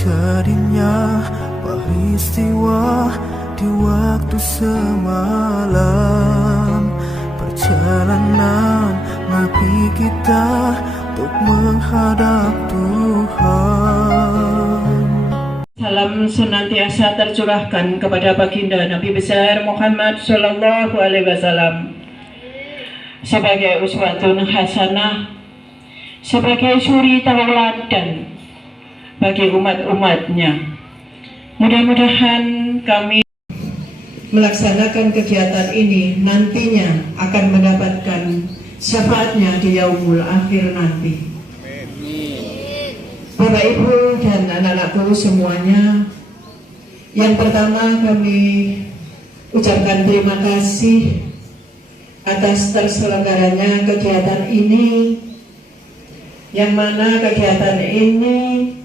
terjadinya peristiwa di waktu semalam, perjalanan Nabi kita untuk menghadap Tuhan. Salam senantiasa tercurahkan kepada baginda Nabi besar Muhammad Sallallahu Alaihi Wasallam sebagai uswatun hasanah, sebagai suri tauladan bagi umat-umatnya. Mudah-mudahan kami melaksanakan kegiatan ini nantinya akan mendapatkan syafaatnya di yaumul akhir nanti. Bapak Ibu dan anak-anakku semuanya, yang pertama kami ucapkan terima kasih atas terselenggaranya kegiatan ini, yang mana kegiatan ini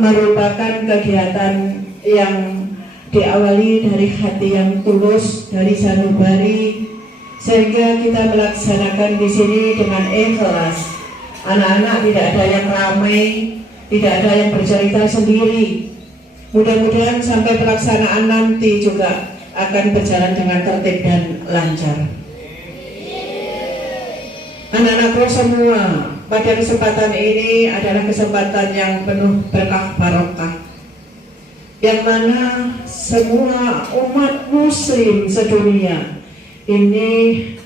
merupakan kegiatan yang diawali dari hati yang tulus, dari sanubari, sehingga kita melaksanakan di sini dengan ikhlas. Anak-anak tidak ada yang ramai, tidak ada yang bercerita sendiri. Mudah-mudahan sampai pelaksanaan nanti juga akan berjalan dengan tertib dan lancar. Anak-anakku semua, pada kesempatan ini adalah kesempatan yang penuh berkah barokah, yang mana semua umat muslim sedunia ini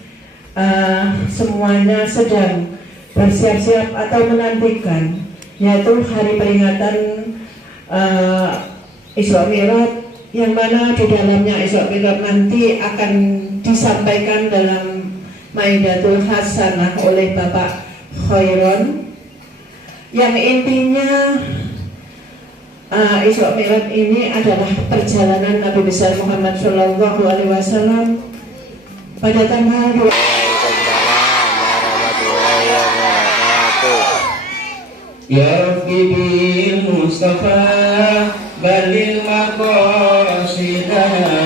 semuanya sedang bersiap-siap atau menantikan, yaitu hari peringatan Isra Mi'raj, yang mana di dalamnya Isra Mi'raj nanti akan disampaikan dalam Maidatul Hasanah oleh Bapak Khairon, yang intinya Isra Mi'raj ini adalah perjalanan Nabi besar Muhammad Sallallahu Alaihi Wasallam pada tanggal 2 Ya Rabbi bil Mustafa balil maqasidana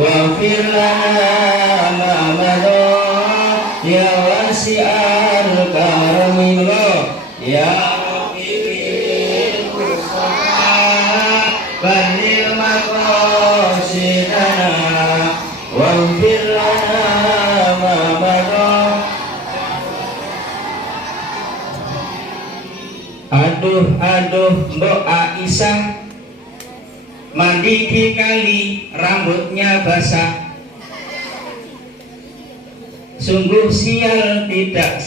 wa fir lana ma madha ya wasi'al karami ya Rabbi bil Mustafa balil maqasidana wa fir lana ma madha. Aduh Mbok Aisyah mandi di kali, rambutnya basah. Sungguh sial tidak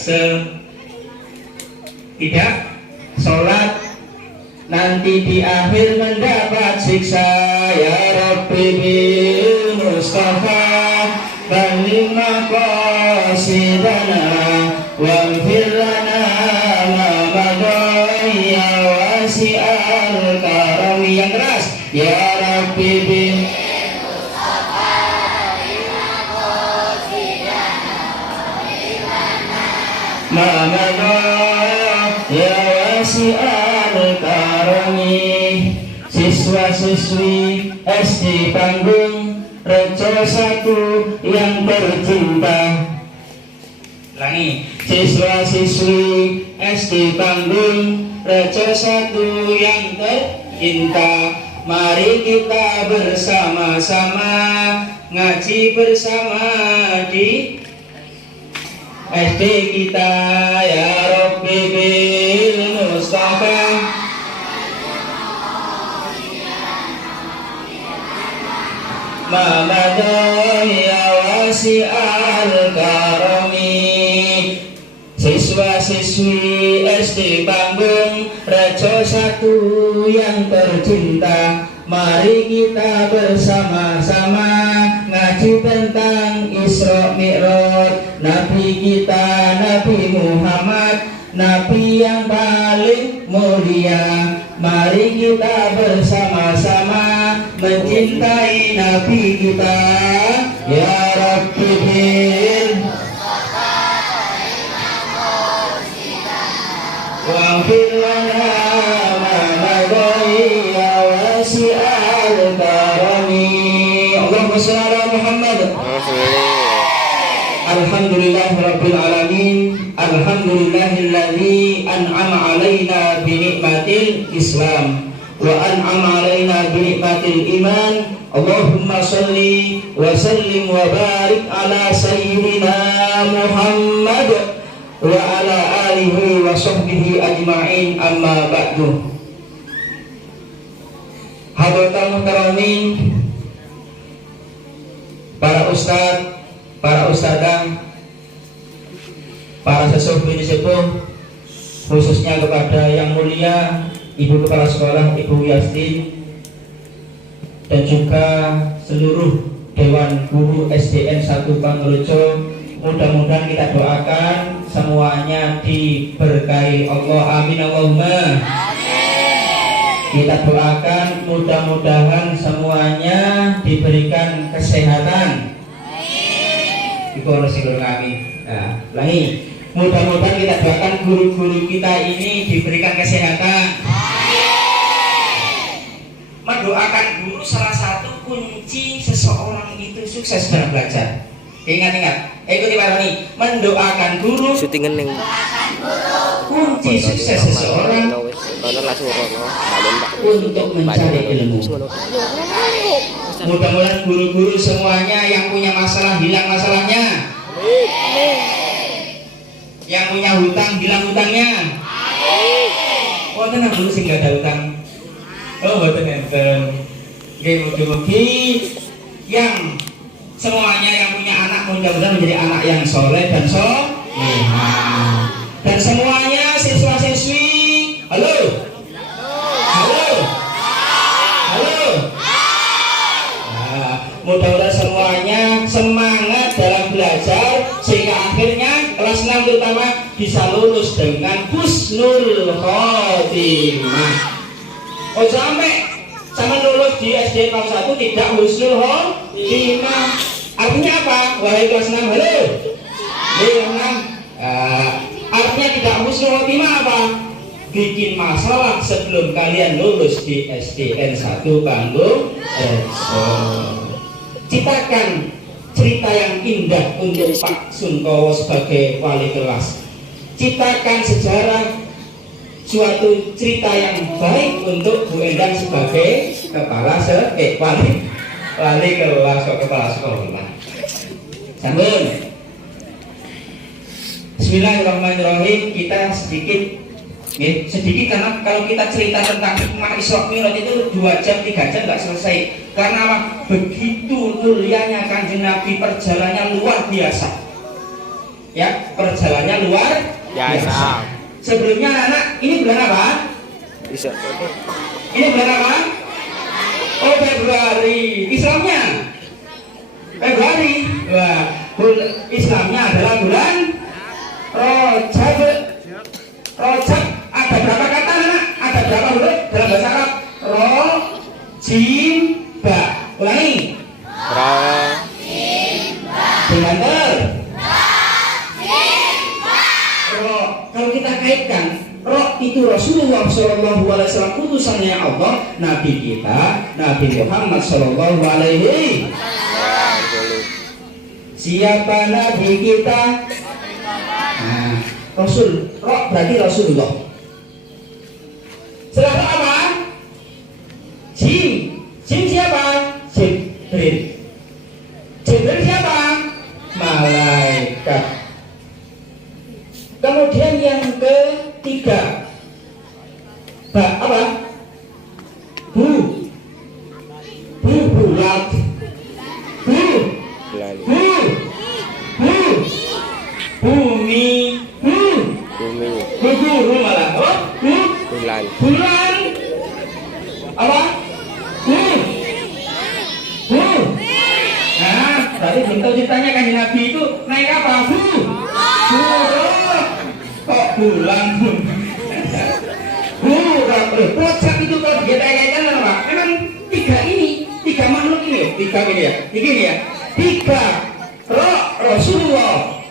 sholat, nanti di akhir mendapat siksa. Ya Rabbi bil Mustafa balil maqasidana waghfir lana ma madha ya wasi'al karami. Yang keras, ya Rabbi bil Mustafa balil maqasidana waghfir lana ma madha ya wasi'al karami. Siswa-siswi SD Panggung Rejo 1 yang tercinta. Ulangi, siswa-siswi SD Panggung Rejo 1 yang tercinta, mari kita bersama-sama ngaji bersama di SD kita. Ya Rabbi bil Mustafa ma madha ya wasi'al karami. Siswa-siswi SD Panggung Rejo 1 yang tercinta, mari kita bersama-sama ngaji tentang Isra Mi'raj Nabi kita, Nabi Muhammad, Nabi yang paling mulia. Mari kita bersama-sama mencintai Nabi kita. Ya Rabbi bil waghfir lana ma madha ya wasi'al karami. Allahumma shalli ala Muhammad. Alhamdulillah rabbil alamin. Alhamdulillahilladzi an'ama alaina bi nikmatil Islam wa an'ama alaina bi nikmatil iman. Allahumma sholli wa sallim wa barik ala sayyidina Muhammad wa ala alihi wa sahbihi ajma'in, amma ba'du. Hadratul mukarramin, para ustadz, para ustadzah, para sesepuh ini sepuh, khususnya kepada yang mulia Ibu Kepala Sekolah Ibu Yastin, dan juga seluruh Dewan Guru SDN 1 Pangrejo. Mudah-mudahan kita doakan semuanya diberkahi Allah, amin Allahumma. Kita doakan mudah-mudahan semuanya diberikan kesehatan. Iku harus kami. Nah, lagi mudah-mudahan kita doakan guru-guru kita ini diberikan kesehatan. Mendoakan guru salah satu kunci seseorang itu sukses dalam belajar. Ingat-ingat, ikuti para ini. Mendoakan guru kunci sukses seseorang untuk mencari ilmu. Mudah-mudahan guru-guru semuanya yang punya masalah hilang masalahnya, yang punya hutang hilang hutangnya. Oh tenang dulu sih, nggak ada hutang. Oh betul enten. Mugi-mugi yang semuanya yang punya anak mudah-mudahan menjadi anak yang soleh dan solehah. Dan semuanya siswa-siswi, halo, halo, halo. Nah, mudah-mudahan semuanya semangat dalam belajar sehingga akhirnya kelas 6 terutama bisa lulus dengan husnul khotimah. Oh sampai sama lulus di SD kelas 1 tidak husnul khotimah. Artinya apa? Wahai kelas 6, halo. Kelas 6. Artinya tidak husnul khotimah apa? Bikin masalah sebelum kalian lulus di SDN 1 Panggung. Ciptakan cerita yang indah untuk Pak Sunkowo sebagai wali kelas. Ciptakan sejarah suatu cerita yang baik untuk Bu Endang sebagai wali kelas kepala sekolah. Sambung. Bismillahirrahmanirrahim. Kita sedikit karena kalau kita cerita tentang hikmah Isra Mi'raj itu 2 jam 3 jam nggak selesai. Karena apa? Begitu mulianya Kanjeng Nabi, perjalanannya luar biasa. Ya, perjalanannya luar biasa. Sebelumnya anak, ini bulan apa? Bisa. Ini bulan apa? Oh Februari. Islamnya Februari. Wah, Islamnya adalah bulan Rajab. Rajab ada berapa kata anak? Ada berapa huruf dalam bahasa Arab? Ro, jim, ba. Ulangi. Ro, jim, ba. Benar. Kalau kita kaitkan, roh itu Rasulullah SAW, utusannya Allah, Nabi kita, Nabi Muhammad SAW. Siapa Nabi kita? Nah, Rasul, roh berarti Rasulullah. Setelah apa? Jim, Jim siapa? Jibril. Jibril siapa? Malaikat. Kemudian yang ketiga, apa? Bulat. Bumi. Guru malah. Oh? Bulan. Apa? Nah, berarti belum tahu ceritanya kan Nabi itu naik apa? Kok bulan? Pocak itu kalau dia tanya-tanya apa? Memang 3 makhluk ini, 3 ya. 3 roh Rasulullah,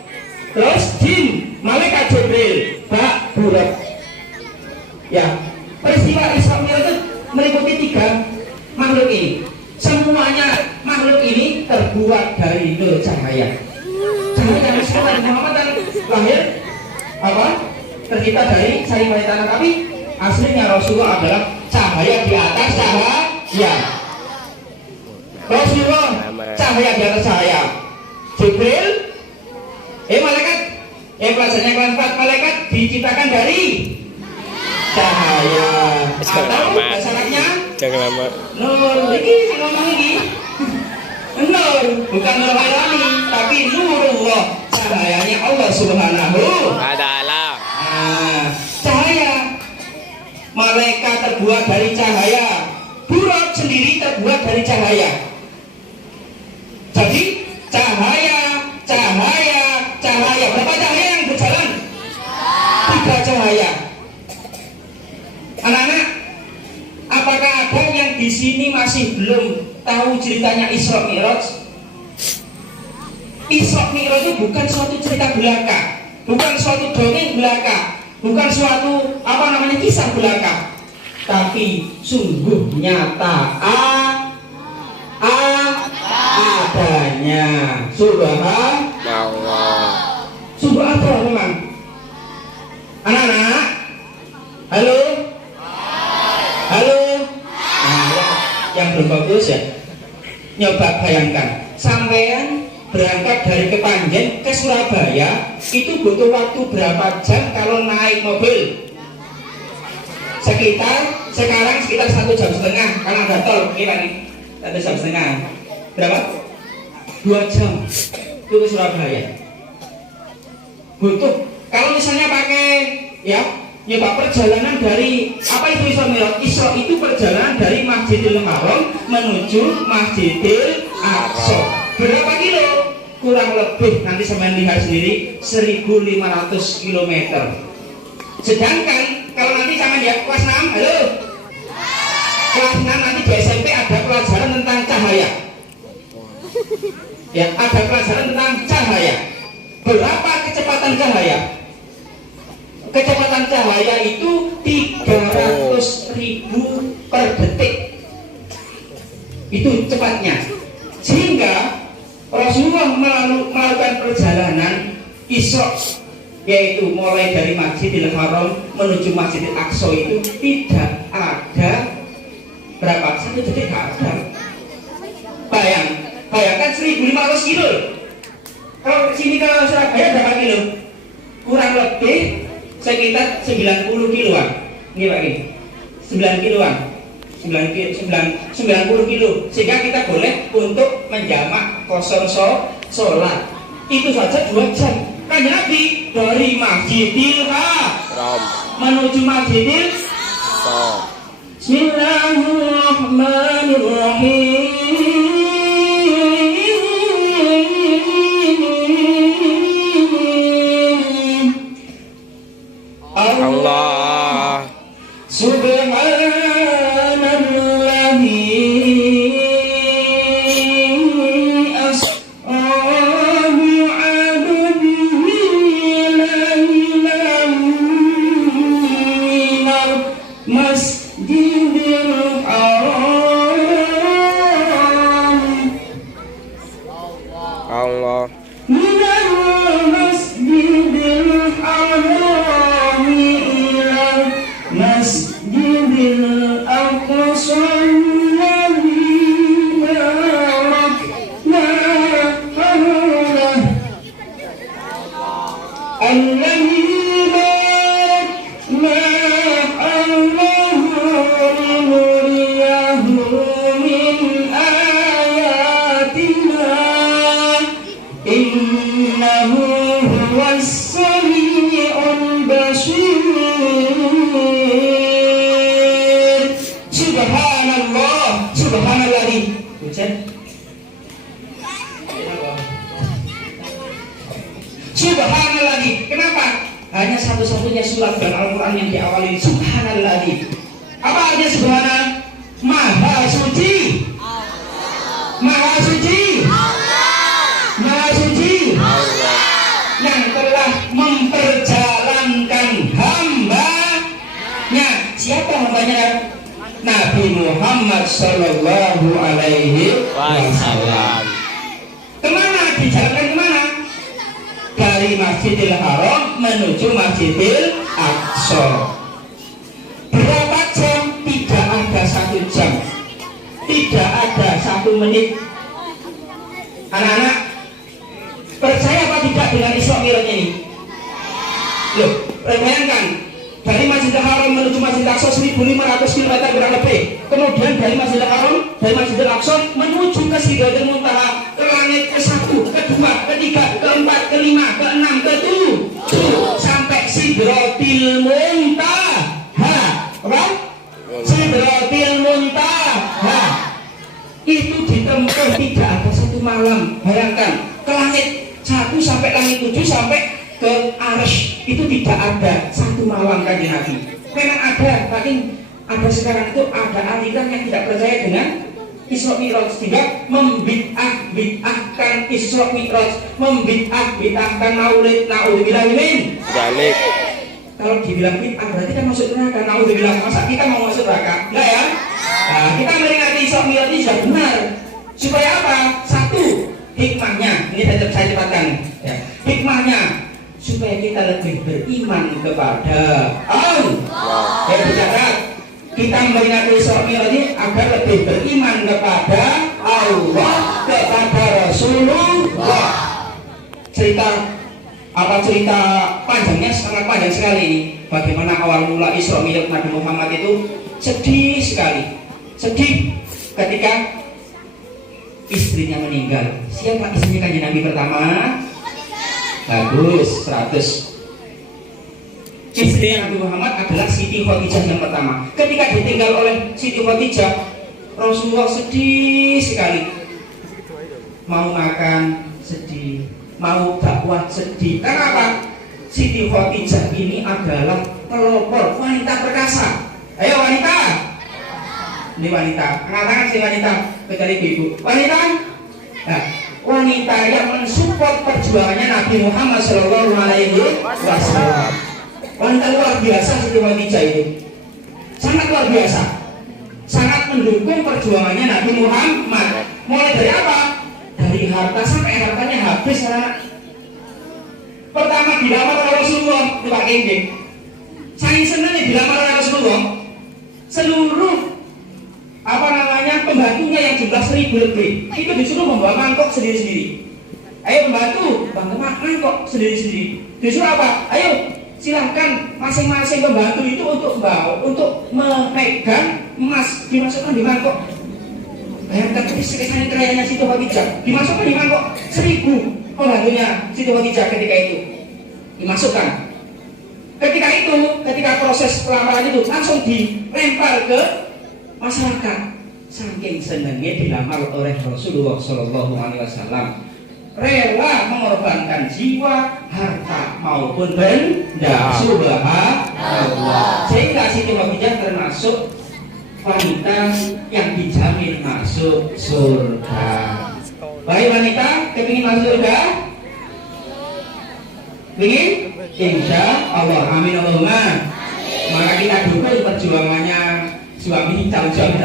terus jin, malaikat Jibril, bulat. Ya, peristiwa Isra Mi'raj itu meliputi 3 makhluk ini. Semuanya makhluk ini terbuat dari nur cahaya. Cahaya Rasulullah Muhammad lahir apa? Tercipta dari sari-sari tanah, tapi aslinya Rasulullah adalah cahaya di atas cahaya. Rasulullah cahaya di atas cahaya. Jibril, malaikat, pelajarannya kelas 4, malaikat diciptakan dari cahaya. Atau bahasa Arabnya jangan lama. nur. Ini ngomong ini nur, bukan nur hayani, tapi nurullah, cahayanya Allah Subhanahu wa Ta'ala. cahaya. Malaikat terbuat dari cahaya, burak sendiri terbuat dari cahaya. Jadi cahaya. Berapa cahaya yang berjalan? 3 cahaya. Anak-anak, apakah ada yang di sini masih belum tahu ceritanya Isra Mi'raj? Isra Mi'raj itu bukan suatu cerita belaka, bukan suatu dongeng belaka, bukan suatu kisah belaka, tapi sungguh nyata adanya. Sungguh ada memang. Anak-anak, halo. Yang belum bagus ya, nyoba bayangkan, sampean berangkat dari Kepanjen ke Surabaya itu butuh waktu berapa jam kalau naik mobil? Sekarang sekitar 1,5 jam karena ada tol, ini 1,5 jam. Berapa? 2 jam itu ke Surabaya. Butuh, kalau misalnya pakai nyoba perjalanan dari apa itu Isra Mi'raj? Isra itu perjalanan dari Masjidil Haram menuju Masjidil Aqsa. Berapa kilo? Kurang lebih nanti sampean lihat sendiri 1.500 km. Sedangkan kalau nanti sampean ya kelas 6, halo. Kelas 6 nanti di SMP ada pelajaran tentang cahaya. Ya, ada pelajaran tentang cahaya. Berapa kecepatan cahaya? Kecepatan cahaya itu 300.000 per detik. Itu cepatnya. Sehingga Rasulullah melakukan perjalanan Isra, yaitu mulai dari Masjidil Haram menuju Masjidil Aqsa itu tidak ada berapa? 1 detik ada. Bayangkan 1.500 kilo. Kalau sini ke Surabaya berapa kilo? Kurang lebih sekitar 90 kiloan. Ini Pak ini. 9 kiloan. 90 kilo. Sehingga kita boleh untuk menjamak kosong sholat. Itu saja 2 jam. Kan Nabi dari Masjidil Haram menuju Masjidil Bismillahirrahmanirrahim. Allah Subhanalladzi asra bi'abdihi laylan minal masjidil haram Allah minal masjidil haram ilal masjidil aqsa alladzi barakna hawlahu alladzi barakna hawlahu linuriyahu min ayatina innahu huwas sami'ul basir. Subhanallah, subhanalladzi. Hujan. Subhanalladzi. Kenapa? Hanya satu-satunya surat dalam Al-Quran yang diawali subhanalladzi. Apa artinya subhana? Maha suci. Maha suci. Maha suci. Yang telah memperjalankan hambanya. Siapa hambanya? Nabi Muhammad Sallallahu Alaihi Wasallam. Kemana? Dijalankan kemana? dari Masjidil Haram menuju Masjidil Aqsa. Berapa jam? Tidak ada 1 jam, tidak ada 1 menit. Anak-anak, percaya apa tidak dengan Isra Mi'raj ini? Loh, bayangkan dari Masjidil Haram menuju Masjidil Aqsa 1500 km kurang lebih. Kemudian dari Masjidil Haram, dari Masjidil Aqsa menuju ke Sidratul Muntaha, ke langit ke-1, ke-2, ke-3, ke-4, ke-5, ke-6, ke-7 sampai Sidratul Muntaha. Apa? Sidratul Muntaha. Itu ditempuh tidak ada 1 malam. Bayangkan, ke langit 1 sampai langit 7 sampai ke Arsy itu tidak ada 1 malam Kanjeng Nabi. Memang ada, tapi ada sekarang itu ada aliran yang tidak percaya dengan Isra Mi'raj, sehingga membid'ahkan Isra Mi'raj, membid'ahkan Maulid. Naudzubillah min dzalik. Kalau dibilang bid'ah berarti kan masuk neraka. Naudzubillah, masa kita mau masuk neraka? Enggak ya? Nah, kita meringati Isra Mi'raj ini sudah benar. Supaya apa? 1, hikmahnya, ini saya cepatkan ya. Hikmahnya supaya kita lebih beriman kepada Allah. Ya, bercatat, kita memperingati Isra Mi'raj ini agar lebih beriman kepada Allah, kepada Rasulullah. Cerita panjangnya sangat panjang sekali ini. Bagaimana awal mula Isra Mi'raj Nabi Muhammad itu sedih sekali. Sedih ketika istrinya meninggal. Siapa istrinya Kanjeng Nabi pertama? Bagus, 100. Istri Nabi Muhammad adalah Siti Khadijah yang pertama. Ketika ditinggal oleh Siti Khadijah, Rasulullah sedih sekali. Mau makan sedih, mau dakwah sedih. Karena apa? Siti Khadijah ini adalah pelopor, wanita perkasa. Ayo wanita. Ini wanita. Angkat tangan si wanita, kecuali ibu. Wanita. Nah, wanita yang mensupport perjuangannya Nabi Muhammad SAW. Wanita luar biasa Siti Khadijah itu, sangat luar biasa, sangat mendukung perjuangannya Nabi Muhammad. Mulai dari apa? Dari harta sampai hartanya habis. Pertama dilamar oleh Rasulullah, itu Pak Geng. Saking senangnya dilamar oleh Rasulullah, seluruh pembantunya yang jumlah 1000 lebih itu disuruh membawa mangkok sendiri-sendiri. Ayo pembantu, bawa mangkok sendiri-sendiri. Disuruh apa? Ayo silahkan masing-masing pembantu itu untuk memegang emas, dimasukkan di mangkok. Bayangkan kesan kerennya Siti Khadijah, dimasukkan di mangkok 1000 pembantunya Siti Khadijah ketika itu dimasukkan. Ketika proses pelamaran itu langsung dilempar ke masyarakat. Saking senangnya dilamar oleh Rasulullah SAW, rela mengorbankan jiwa, harta maupun benda. Subhanallah. Sehingga Siti Khadijah termasuk wanita yang dijamin masuk surga. Baik wanita, kepingin masuk surga? Ingin? Insya Allah, amin Allahumma. Maka kita dukung perjuangannya suami calon suami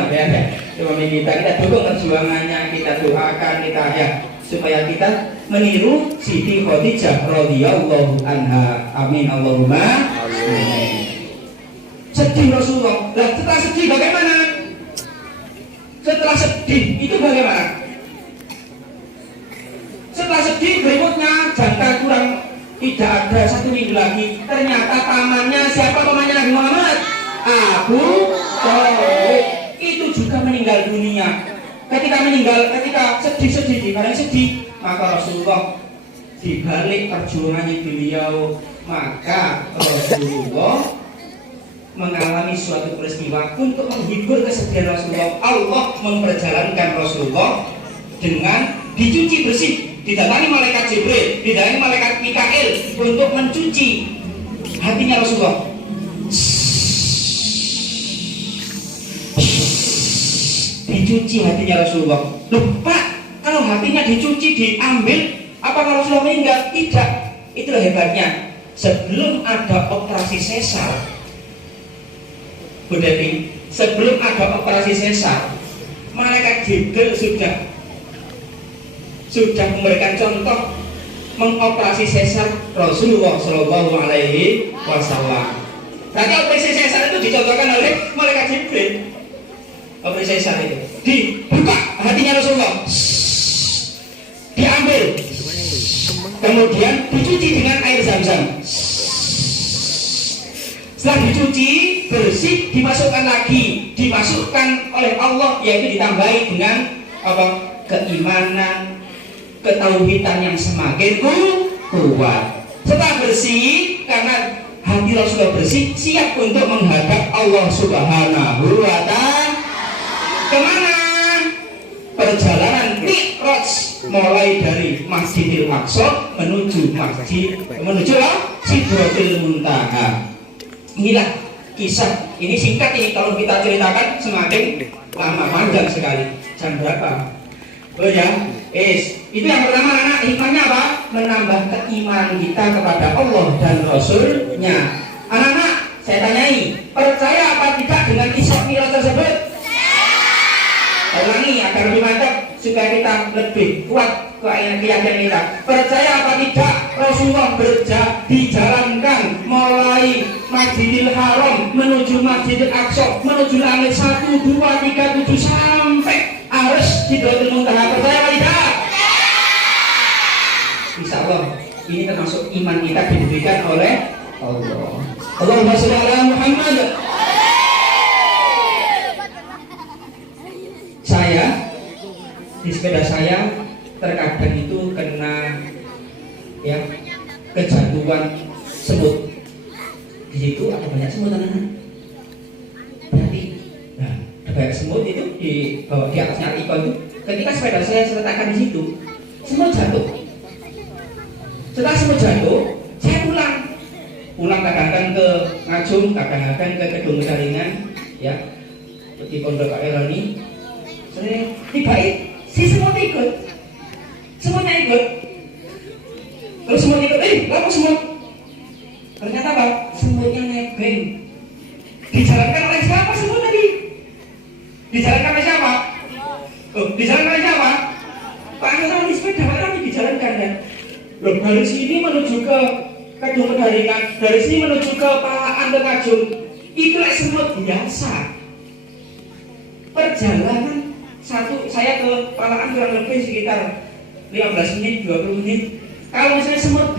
suami kita dukung perjuangannya, kita doakan, kita ya supaya kita meniru Siti Khadijah radhiyallahu anha. Amin Allahumma amin. Sedih Rasulullah. Lah setelah sedih bagaimana? Setelah sedih itu bagaimana? Setelah sedih berikutnya jangka kurang tidak ada 1 minggu lagi, ternyata pamannya siapa? Pamannya Nabi Muhammad, Abu Thalib, itu juga meninggal dunia. Ketika sedih, karena sedih, maka Rasulullah dibalik perjuangannya beliau, maka Rasulullah mengalami suatu peristiwa untuk menghibur kesedihan Rasulullah. Allah memperjalankan Rasulullah dengan dicuci bersih, didatangi malaikat Jibril, didatangi malaikat Mikail untuk mencuci hatinya Rasulullah. Dicuci hatinya Rasulullah. Loh Pak, kalau hatinya dicuci, diambil, apakah Rasulullah meninggal? Tidak. Itulah hebatnya. Sebelum ada operasi sesar, Bu Devi, sebelum ada operasi sesar, malaikat Jibril sudah memberikan contoh mengoperasi sesar Rasulullah Shallallahu Alaihi Wasallam. Nanti operasi sesar itu dicontohkan oleh malaikat Jibril. Operasi sesar itu dibuka hatinya Rasulullah, diambil, kemudian dicuci dengan air zam-zam. Setelah dicuci bersih, dimasukkan lagi, dimasukkan oleh Allah, yaitu ditambahi dengan apa? Keimanan, ketauhidan yang semakin kuat. Setelah bersih, karena hati Rasulullah bersih, siap untuk menghadap Allah Subhanahu wa Ta'ala. Kemana? Perjalanan Mi'raj, mulai dari Masjidil Aqsa menuju Sidratil Muntaha. Inilah kisah. Ini singkat ini, kalau kita ceritakan semakin lama, panjang sekali. Jam berapa? Oh ya, itu yang pertama anak, hikmahnya apa? Menambah keimanan kita kepada Allah dan Rasulnya. Anak-anak, saya tanyai, percaya apa tidak dengan Isra Mi'raj tersebut? Ulangi agar lebih mantap supaya kita lebih kuat keyakinan kita. Percaya apa tidak Rasulullah dijalankan mulai Masjidil Haram menuju Masjidil Aqsa menuju langit 1, 2, 3, 7 sampai arus Sidratul Muntaha. Percaya apa tidak? Insya Allah ini termasuk iman kita diberikan oleh Allah. Allahumma sholli ala Muhammad. Saya di sepeda saya terkadang itu kena ya kejatuhan semut. Di situ ada banyak semut anak-anak. Berarti, nah banyak semut itu di bawah di atasnya ikon itu. Ketika sepeda saya letakkan di situ, semut jatuh. Setelah semut jatuh, saya pulang kadang-kadang ke Ngajum, kadang-kadang ke Kedung Jaringan, ya di Pondok Kairani. Tiba-tiba si semut ikut, semutnya ikut, terus semut ikut, lalu semut, ternyata apa? Semutnya nebeng. Dijalankan oleh siapa semut tadi? Dijalankan oleh siapa? Dijalankan oleh siapa? Pak Anwar di sepeda kami dijalankan kan? Loh, dari sini menuju ke Kedung Kedaringan, dari sini menuju ke Palaan ke Ngajum, itulah semut biasa. Perjalanan saya ke Palaan kurang lebih sekitar 15 menit, 20 menit. Kalau misalnya semut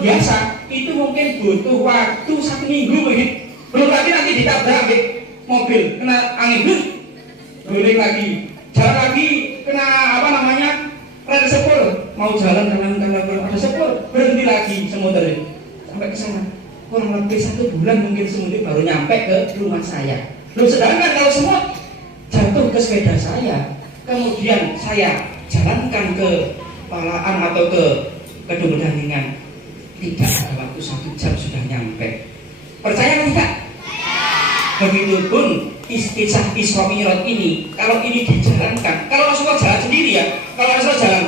biasa itu mungkin butuh waktu 1 minggu mungkin. Belum lagi nanti ditabrak mobil, kena angin, balik lagi, jalan lagi, kena apa namanya, rel sepur, mau jalan karena ada sepur, berhenti lagi semut tadi sampai ke sana. Kurang lebih 1 bulan mungkin semut itu baru nyampe ke rumah saya. Loh, sedangkan kalau semut jatuh ke sepeda saya, kemudian saya jalankan ke Palaan atau ke Kedung Kedaringan, tidak ada waktu 1 jam sudah nyampe. Percaya atau tidak? Begitupun kisah Isra Mi'raj ini, kalau ini dijalankan, kalau Rasulullah jalan sendiri ya, kalau Rasulullah jalan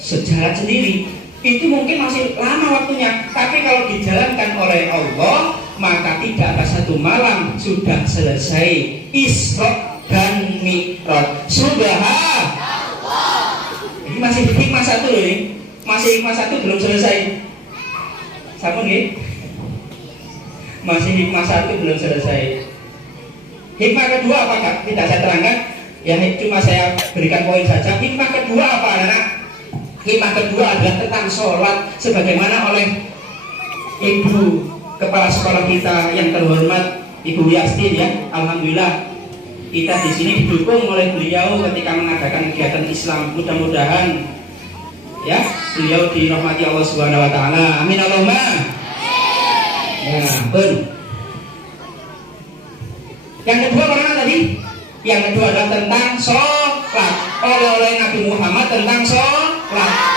sejalan sendiri, itu mungkin masih lama waktunya. Tapi kalau dijalankan oleh Allah, maka tidak ada 1 malam sudah selesai Isra dan Mi'raj. Subhanallah. Ini masih hikmah 1 loh ini. Masih hikmah 1 belum selesai. Sampun nggih? Masih hikmah 1 belum selesai. Hikmah kedua apa Kak? Tidak saya terangkan. Ya cuma saya berikan poin saja. Hikmah kedua apa anak? Hikmah kedua adalah tentang sholat, sebagaimana oleh Ibu Kepala Sekolah kita yang terhormat Ibu Yastin ya. Alhamdulillah kita di sini didukung oleh beliau ketika mengadakan kegiatan Islam. Mudah-mudahan ya beliau dirahmati Allah Subhanahu wa Ta'ala. Amin Allahumma. Ya, betul. Yang kedua mana tadi? Yang kedua adalah tentang sholat. Oleh Nabi Muhammad tentang sholat.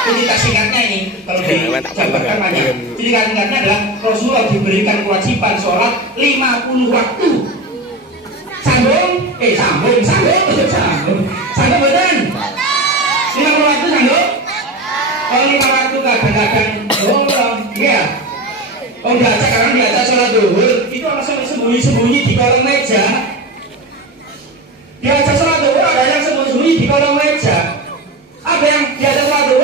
Cerita singkatnya ini kalau dijabarkan banyak. Cerita singkatnya adalah Rasulullah diberikan kewajiban sholat 50 waktu. Sambung betul. 50 waktu sambung. Kalau 5 waktu kadang-kadang ya. Oh diajak sholat zuhur, itu langsung sembunyi-sembunyi di kolong meja. Diajak sholat zuhur, ada yang sembunyi di kolong meja. Ada yang diajak sholat zuhur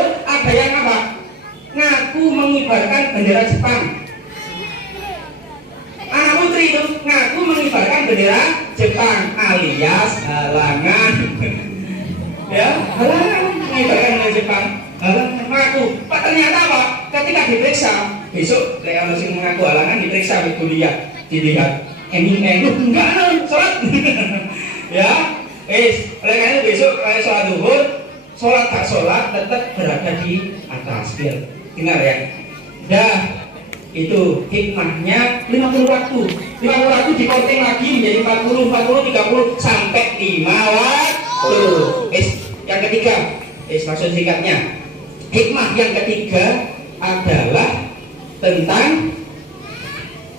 bendera Jepang alias halangan. Ya, halangan mengibarkan bendera Jepang. Halangan mengaku. Pak ternyata apa? Ketika diperiksa besok, kalau sing mengaku halangan diperiksa dilihat. Enggak sholat. Ya, oleh karena itu besok sholat zuhur, sholat tak sholat tetap berada di atas. Dengar ya. Dah itu hikmahnya 50 waktu. 50 waktu dikorting lagi menjadi 40, 30 sampai 5 waktu. Yang ketiga, maksud singkatnya, hikmah yang ketiga adalah tentang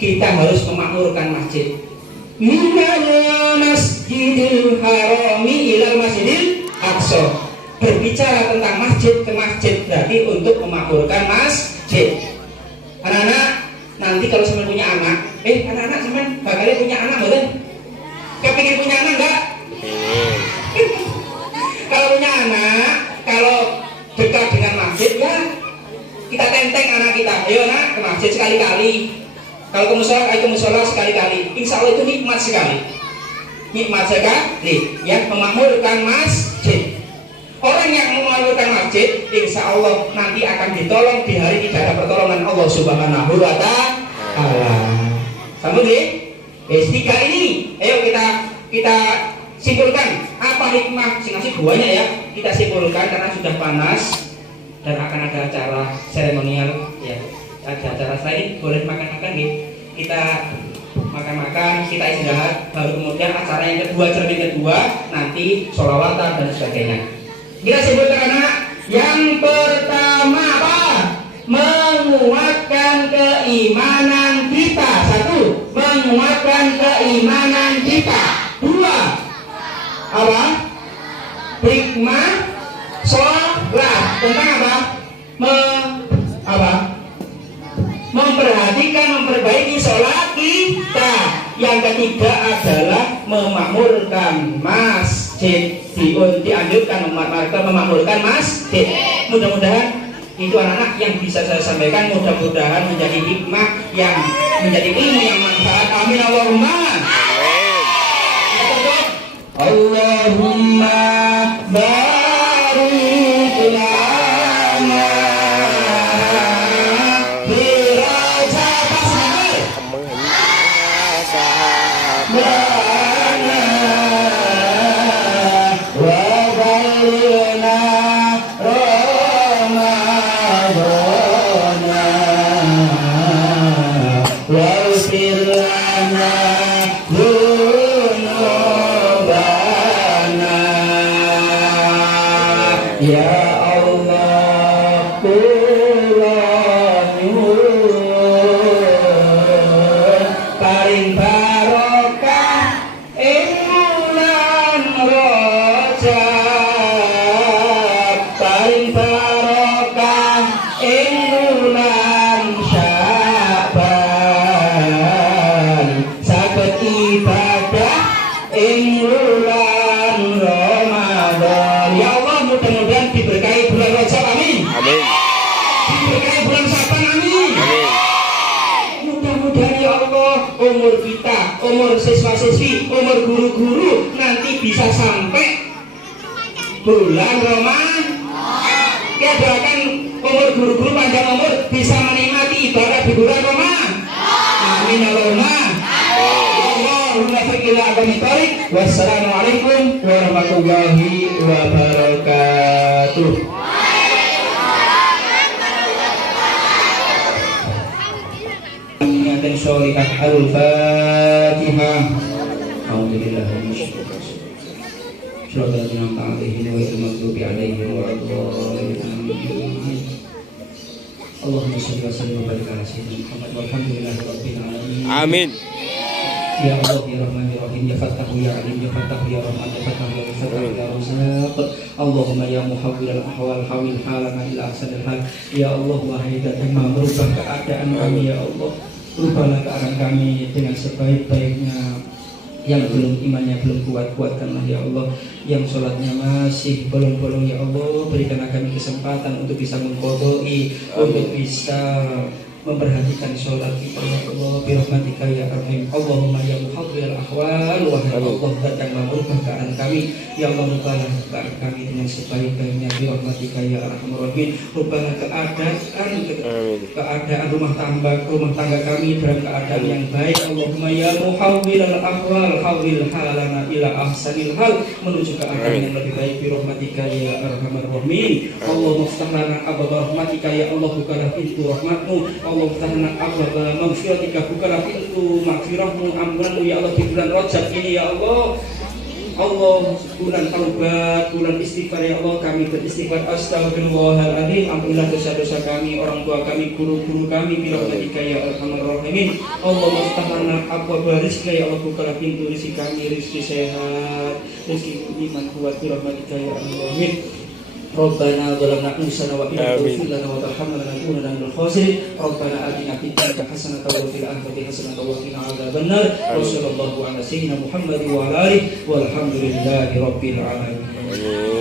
kita harus memakmurkan masjid. Minal masjidil harami ilal masjidil aqsa. Berbicara tentang masjid ke masjid berarti untuk memakmurkan masjid. Anak-anak, nanti kalau sampean punya anak, anak-anak sampean bakalnya punya anak betul? Kepingin punya anak enggak? Kalau punya anak, kalau dekat dengan masjid ya kita tenteng anak kita. Ayo nak ke masjid sekali-kali. Kalau ke musola sekali-kali. Insya Allah itu nikmat sekali. Nikmat sekali. Ya memakmurkan masjid. Orang yang memakmurkan masjid, insya Allah nanti akan ditolong di hari tidak ada pertolongan Allah Subhanahu wa Ta'ala. Sama nih? Tiga ini, ayo kita simpulkan apa hikmah. Sing buahnya ya kita simpulkan karena sudah panas dan akan ada acara seremonial ya. Ada acara lain boleh makan-makan nih. Kita makan-makan, kita istirahat, baru kemudian acara yang kedua, cermin kedua nanti sholawatan dan sebagainya. Kita sebutkan anak. Yang pertama apa? Menguatkan keimanan kita. Satu, menguatkan keimanan kita. Dua, apa? Hikmah sholat tentang apa? Memperhatikan, memperbaiki sholat kita. Yang ketiga adalah memakmurkan masjid. Dianjurkan memakmurkan masjid. Mudah-mudahan itu anak-anak yang bisa saya sampaikan, mudah-mudahan menjadi hikmah yang menjadi ilmu yang manfaat. Amin Allahumma. Allahumma barik lana fi umur kita, umur siswa-siswi, umur guru-guru nanti bisa sampai bulan Ramadan. Kita doakan umur guru-guru panjang umur bisa menikmati ibadah di bulan Ramadan. Amin Allahumma. Allahumma fakila agami tarik. Wassalamualaikum warahmatullahi wabarakatuh. Dan sholihah al-Fatihah. Alhamdulillah wa syukur. Sallallahu alaihi wa sallam. Allahumma shalli wa sallim wa barik ala sayyidina Muhammad walhamdulillahi rabbil alamin. Amin. Ya Allah ya Rahman ya Rahim ya Fattahu ya Alim ya Fattahu ya Rahman ya Fattahu ya Fattahu ya Razzaq. Allahumma ya muhawwil al-ahwal hawil halana ila ahsanil hal. Ya Allah wahai zat yang merubah keadaan kami ya Allah. Rubahlah keadaan kami dengan sebaik-baiknya. Yang belum imannya belum kuatkanlah ya Allah. Yang sholatnya masih bolong-bolong ya Allah, berikanlah kami kesempatan untuk bisa mengqadai, untuk bisa memperhatikan sholat kita ya Allah birahmatika ya arham. Allahumma ya muhawwil ahwal, wahai Allah zat yang merubah keadaan kami, ya Allah rubahlah keadaan kami dengan sebaik-baiknya birahmatika ya arhamar rahimin. Rubahlah keadaan rumah tangga kami dalam keadaan yang baik. Allahumma ya muhawwil ahwal, hawwil halana ila ahsanil hal, menuju keadaan yang lebih baik birahmatika ya arhamar rahimin. Allahumma ftah lana abwaaba rahmatika, ya Allah bukalah pintu rahmatmu. Allah ta'ala abwaaba maghfiratika, bukalah pintu maghfirahmu, ampunanmu ya Allah di bulan Rajab ini ya Allah. Allah, bulan taubat, bulan istighfar ya Allah, kami beristighfar astagfirullahaladzim, ampunilah dosa-dosa kami, orang tua kami, guru-guru kami, birahmatika ya arhamar rahimin. Allah mustahana abwaaba rizqika, ya Allah bukalah pintu rezeki kami, rezeki sehat, rezeki iman kuat, birahmatika ya arhamar rahimin. Rabbana zalamna anfusana wa illam taghfir lana wa tarhamna lanakunanna minal khasirin. Rabbana atina fid dunya hasanatan wa fil akhirati hasanatan wa qina adzabannar. Wa sallallahu ala sayyidina Muhammad wa ala alihi walhamdulillahi rabbil alamin.